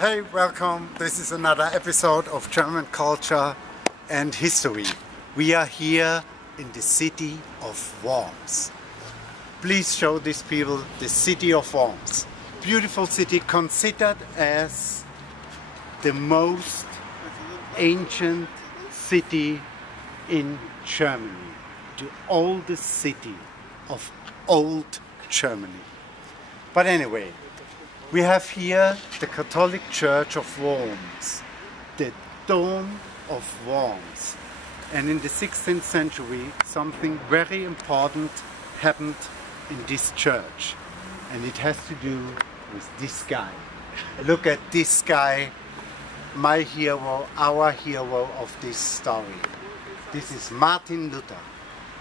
Hey, welcome. This is another episode of German Culture and History. We are here in the city of Worms. Please show these people the city of Worms. Beautiful city, considered as the most ancient city in Germany. The oldest city of old Germany. But anyway, we have here the Catholic Church of Worms, the Dome of Worms. And in the 16th century, something very important happened in this church. And it has to do with this guy. Look at this guy, my hero, our hero of this story. This is Martin Luther.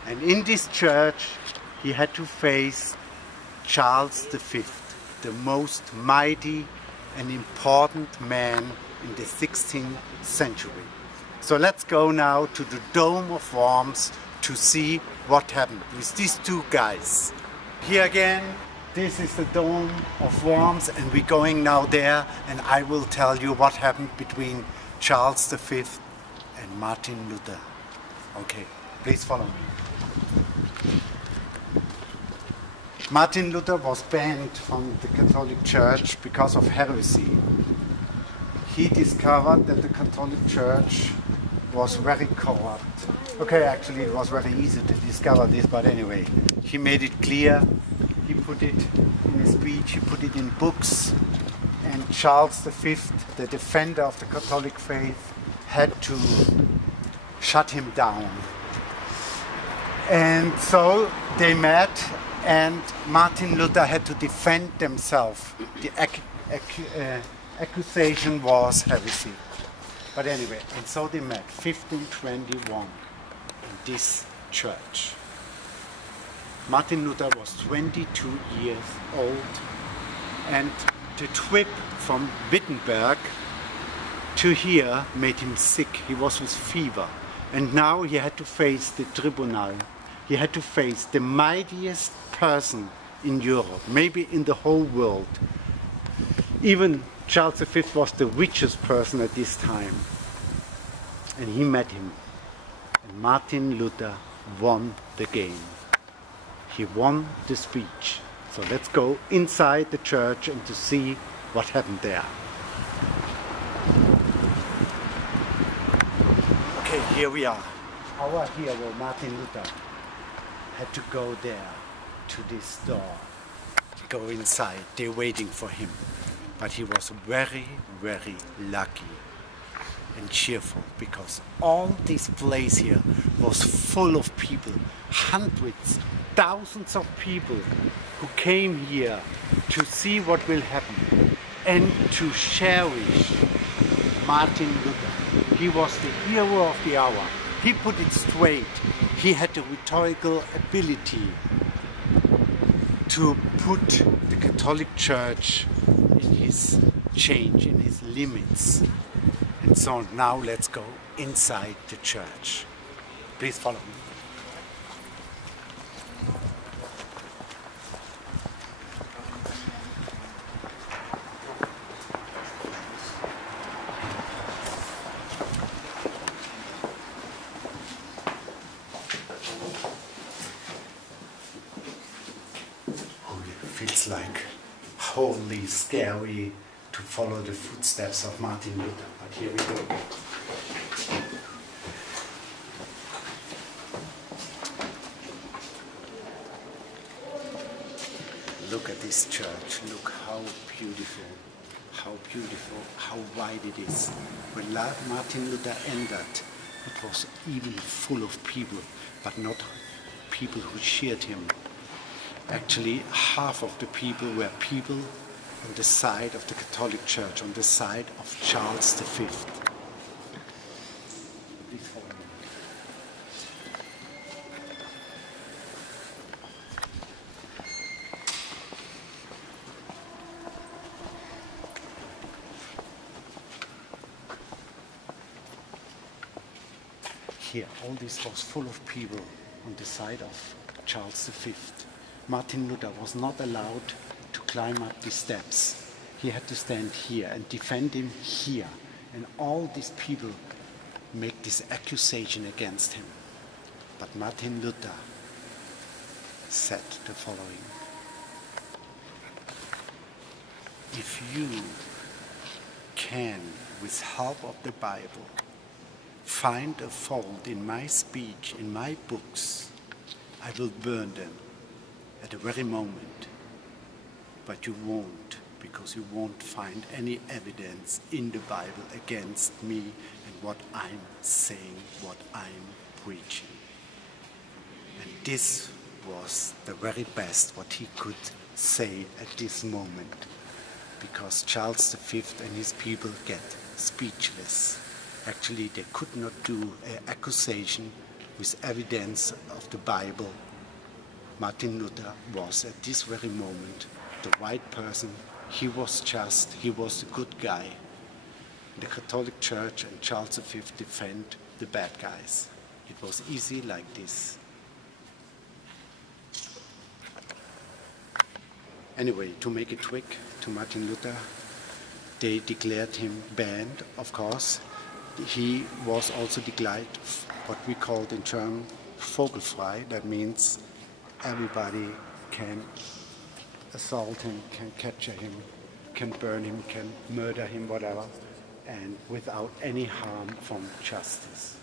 And in this church, he had to face Charles V, the most mighty and important man in the 16th century. So let's go now to the Dome of Worms to see what happened with these two guys. Here again, this is the Dome of Worms, and we're going now there, and I will tell you what happened between Charles V and Martin Luther. Okay, please follow me. Martin Luther was banned from the Catholic Church because of heresy. He discovered that the Catholic Church was very corrupt. Okay, actually it was very easy to discover this, but anyway, he made it clear. He put it in a speech, he put it in books, and Charles V, the defender of the Catholic faith, had to shut him down. And so they met, and Martin Luther had to defend himself. The accusation was heresy. But anyway, and so they met, 1521, in this church. Martin Luther was 22 years old, and the trip from Wittenberg to here made him sick. He was with fever, and now he had to face the tribunal. He had to face the mightiest person in Europe, maybe in the whole world. Even Charles V was the richest person at this time. And he met him. And Martin Luther won the game. He won the speech. So let's go inside the church and to see what happened there. Okay, here we are. Our hero, Martin Luther, had to go there, to this door, go inside. They're waiting for him. But he was very, very lucky and cheerful, because all this place here was full of people, hundreds, thousands of people who came here to see what will happen and to cherish Martin Luther. He was the hero of the hour. He put it straight. He had the rhetorical ability to put the Catholic Church in his change, in his limits. And so now let's go inside the church. Please follow me. Feels like wholly scary to follow the footsteps of Martin Luther, but here we go. Look at this church, look how beautiful, how wide it is. When Martin Luther entered, it was even full of people, but not people who cheered him. Actually, half of the people were people on the side of the Catholic Church, on the side of Charles V. Here, all this was full of people on the side of Charles V. Martin Luther was not allowed to climb up the steps. he had to stand here and defend him here. And all these people make this accusation against him. But Martin Luther said the following: if you can, with help of the Bible, find a fault in my speech, in my books, I will burn them at the very moment. But you won't, because you won't find any evidence in the Bible against me and what I'm saying, what I'm preaching. And this was the very best what he could say at this moment, because Charles V and his people get speechless. Actually, they could not do an accusation with evidence of the Bible. Martin Luther was at this very moment the right person. He was just, he was a good guy. The Catholic Church and Charles V defend the bad guys. It was easy like this. Anyway, to make it quick, to Martin Luther, they declared him banned, of course. He was also declared what we called in German vogelfrei. That means everybody can assault him, can capture him, can burn him, can murder him, whatever, and without any harm from justice.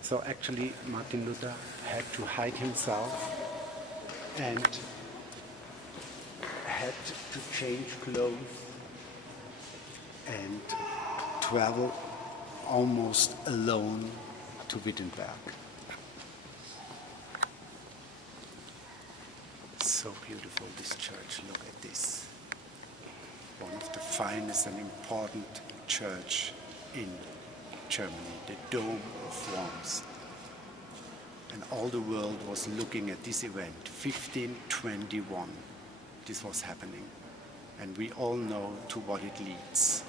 So actually Martin Luther had to hide himself and had to change clothes and travel almost alone to Wittenberg. So beautiful, this church. Look at this. One of the finest and important church in Germany, the Dome of Worms. And all the world was looking at this event, 1521. This was happening. And we all know to what it leads.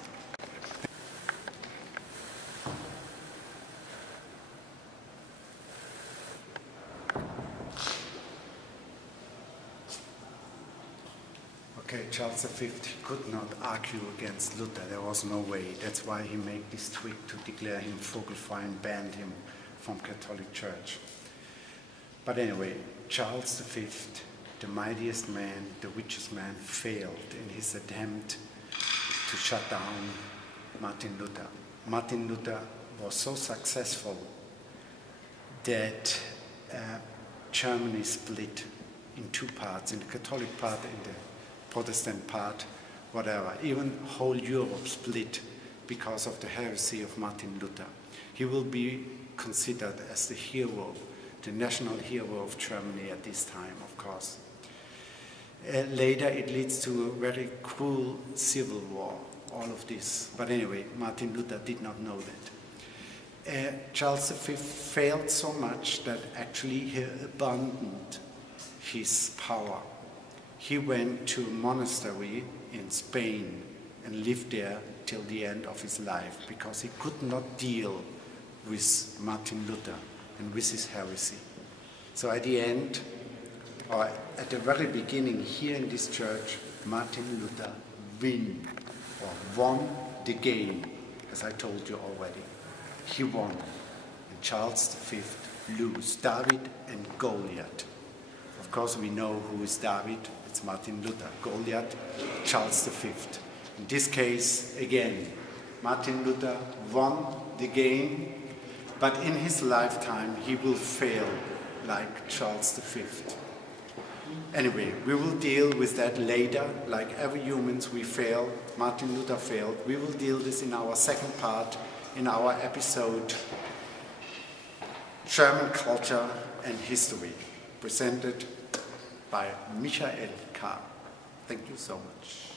Okay, Charles V could not argue against Luther. There was no way. That's why he made this tweet to declare him vogelfrei and banned him from Catholic Church. But anyway, Charles V, the mightiest man, the richest man, failed in his attempt to shut down Martin Luther. Martin Luther was so successful that Germany split in two parts, in the Catholic part and the Protestant part, whatever. Even whole Europe split because of the heresy of Martin Luther. He will be considered as the hero, the national hero of Germany at this time, of course. Later it leads to a very cruel civil war, all of this. But anyway, Martin Luther did not know that. Charles V failed so much that actually he abandoned his power. He went to a monastery in Spain and lived there till the end of his life because he could not deal with Martin Luther and with his heresy. So at the end, or at the very beginning here in this church, Martin Luther won the game, as I told you already. He won, and Charles V lose. David and Goliath. Of course we know who is David. It's Martin Luther. Goliath, Charles V. In this case, again, Martin Luther won the game, but in his lifetime he will fail like Charles V. Anyway, we will deal with that later. Like every humans, we fail. Martin Luther failed. We will deal this in our second part, in our episode, German Culture and History, presented by Michael K. Thank you so much.